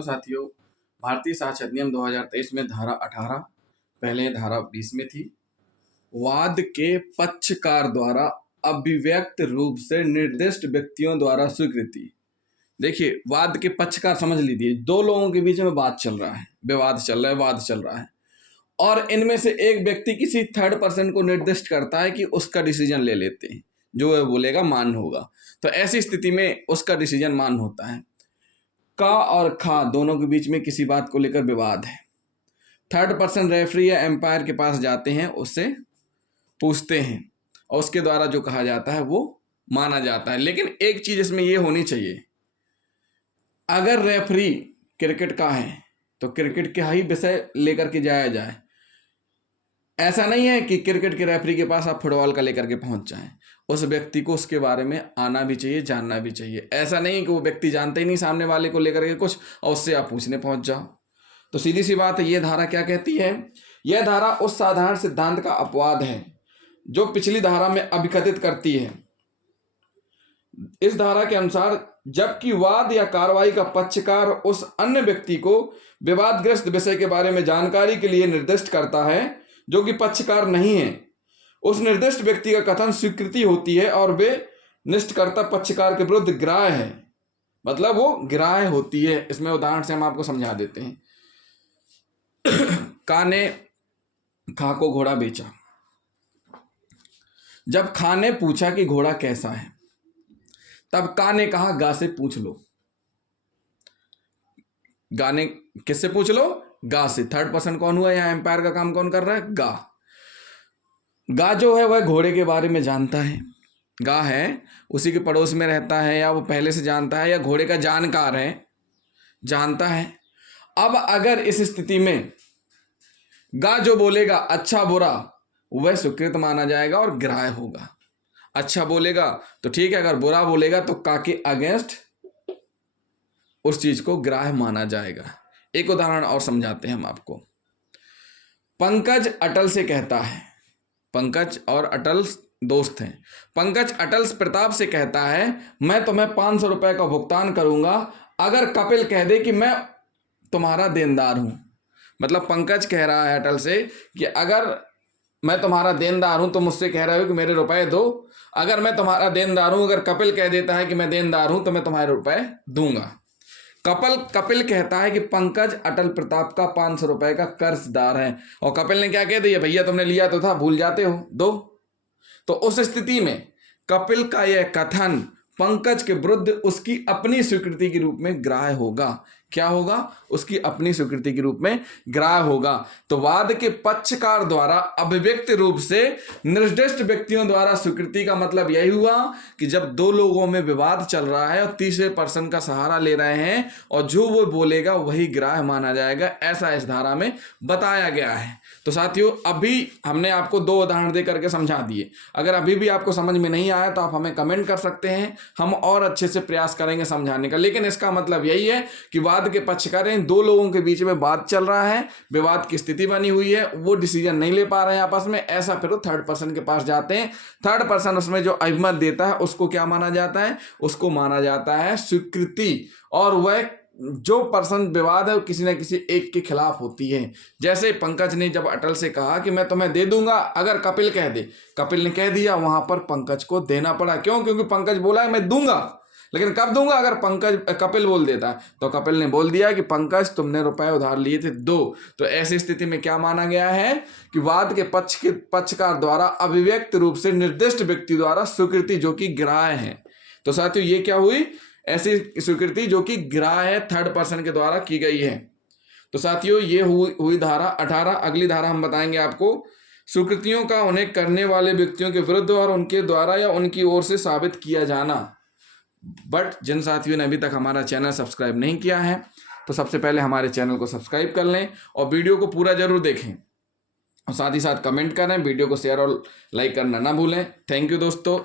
Hello साथियों, भारतीय साक्ष्य अधिनियम 2023 में धारा 18 पहले धारा 20 में थी। वाद के पक्षकार द्वारा अभिव्यक्त रूप से निर्दिष्ट व्यक्तियों द्वारा स्वीकृति। देखिए, वाद के पक्षकार समझ लीजिए, दो लोगों के बीच में बात चल रहा है, विवाद चल रहा है, वाद चल रहा है और इनमें से एक व्यक्ति किसी थर्ड पर्सन को निर्दिष्ट करता है कि उसका डिसीजन ले लेते हैं, जो वह बोलेगा मान्य होगा। तो ऐसी स्थिति में उसका डिसीजन मान्य होता है। का और खा दोनों के बीच में किसी बात को लेकर विवाद है। थर्ड पर्सन रेफरी या एम्पायर के पास जाते हैं, उससे पूछते हैं और उसके द्वारा जो कहा जाता है वो माना जाता है। लेकिन एक चीज इसमें ये होनी चाहिए, अगर रेफरी क्रिकेट का है तो क्रिकेट का ही विषय लेकर के जाया जाए। ऐसा नहीं है कि क्रिकेट के रेफरी के पास आप फुटबॉल का लेकर के पहुंच जाएं। उस व्यक्ति को उसके बारे में आना भी चाहिए, जानना भी चाहिए। ऐसा नहीं है कि वो व्यक्ति जानते ही नहीं सामने वाले को लेकर के कुछ और उससे आप पूछने पहुंच जाओ। तो सीधी सी बात है, ये धारा क्या कहती है? यह धारा उस साधारण सिद्धांत का अपवाद है जो पिछली धारा में अभिकथित करती है। इस धारा के अनुसार जबकि वाद या कार्रवाई का पक्षकार उस अन्य व्यक्ति को विवादग्रस्त विषय के बारे में जानकारी के लिए निर्दिष्ट करता है जो कि पक्षकार नहीं है, उस निर्दिष्ट व्यक्ति का कथन स्वीकृति होती है और वे निष्ठकर्ता पक्षकार के विरुद्ध ग्राह्य है। मतलब वो ग्राह्य होती है। इसमें उदाहरण से हम आपको समझा देते हैं। का ने खा को घोड़ा बेचा। जब खा ने पूछा कि घोड़ा कैसा है, तब का ने कहा गा से पूछ लो। गा ने किससे पूछ लो? गा से। थर्ड पर्सन कौन हुआ? यहाँ एम्पायर का काम कौन कर रहा है? गा। गा जो है वह घोड़े के बारे में जानता है। गा है, उसी के पड़ोस में रहता है या वो पहले से जानता है या घोड़े का जानकार है, जानता है। अब अगर इस स्थिति में गा जो बोलेगा अच्छा बुरा, वह स्वीकृत माना जाएगा और ग्राह्य होगा। अच्छा बोलेगा तो ठीक है, अगर बुरा बोलेगा तो का के अगेंस्ट उस चीज को ग्राह्य माना जाएगा। एक उदाहरण और समझाते हैं हम आपको। पंकज अटल से कहता है, पंकज और अटल दोस्त हैं। पंकज अटल प्रताप से कहता है मैं तुम्हें 500 रुपए का भुगतान करूंगा अगर कपिल कह दे कि मैं तुम्हारा देनदार हूं। मतलब पंकज कह रहा है अटल से कि अगर मैं तुम्हारा देनदार हूं तो मुझसे कह रहे हो कि मेरे रुपए दो। अगर मैं तुम्हारा देनदार हूं, अगर कपिल कह देता है कि मैं देनदार हूं तो मैं तुम्हारे रुपए दूंगा। कपिल कहता है कि पंकज अटल प्रताप का 500 रुपए का कर्जदार है और कपिल ने क्या कह दिया, भैया तुमने लिया तो था, भूल जाते हो, दो। तो उस स्थिति में कपिल का यह कथन पंकज के विरुद्ध उसकी अपनी स्वीकृति के रूप में ग्राह्य होगा। क्या होगा? उसकी अपनी स्वीकृति के रूप में ग्राह्य होगा। तो वाद के पक्षकार द्वारा अभिव्यक्त रूप से निर्दिष्ट व्यक्तियों द्वारा स्वीकृति का मतलब यही हुआ कि जब दो लोगों में विवाद चल रहा है और तीसरे पर्सन का सहारा ले रहे हैं और जो वो बोलेगा वही ग्राह्य माना जाएगा। ऐसा इस धारा में बताया गया है। तो साथियों, अभी हमने आपको दो उदाहरण दे करके समझा दिए। अगर अभी भी आपको समझ में नहीं आया तो आप हमें कमेंट कर सकते हैं, हम और अच्छे से प्रयास करेंगे समझाने का। लेकिन इसका मतलब यही है कि वाद के पक्षकार हैं, दो लोगों के बीच में बात चल रहा है, विवाद की स्थिति बनी हुई है, वो डिसीजन नहीं ले पा रहे हैं आपस में। ऐसा फिर थर्ड पर्सन के पास जाते हैं। थर्ड पर्सन उसमें जो अभिमत देता है उसको क्या माना जाता है? उसको माना जाता है स्वीकृति। और वह जो पर्सन विवाद है वो किसी न किसी एक के खिलाफ होती है। जैसे पंकज ने जब अटल से कहा कि मैं तुम्हें दे दूंगा अगर कपिल कह दे, कपिल ने कह दिया, वहां पर पंकज को देना पड़ा। क्यों? क्योंकि पंकज बोला है मैं दूंगा, लेकिन कब दूंगा? अगर कपिल बोल देता। तो कपिल ने बोल दिया कि पंकज तुमने रुपए उधार लिए थे, दो। तो ऐसी स्थिति में क्या माना गया है कि वाद के पक्षकार द्वारा अभिव्यक्त रूप से निर्दिष्ट व्यक्ति द्वारा स्वीकृति जो कि ग्राह्य है। तो साथियों, ये क्या हुई? ऐसी स्वीकृति जो कि ग्राह्य है, थर्ड पर्सन के द्वारा की गई है। तो साथियों, ये हुई धारा 18। अगली धारा हम बताएंगे आपको। स्वीकृतियों का उन्हें करने वाले व्यक्तियों के विरुद्ध और उनके द्वारा या उनकी ओर से साबित किया जाना। बट जिन साथियों ने अभी तक हमारा चैनल सब्सक्राइब नहीं किया है तो सबसे पहले हमारे चैनल को सब्सक्राइब कर लें और वीडियो को पूरा जरूर देखें और साथ ही साथ कमेंट करें। वीडियो को शेयर और लाइक करना ना भूलें। थैंक यू दोस्तों।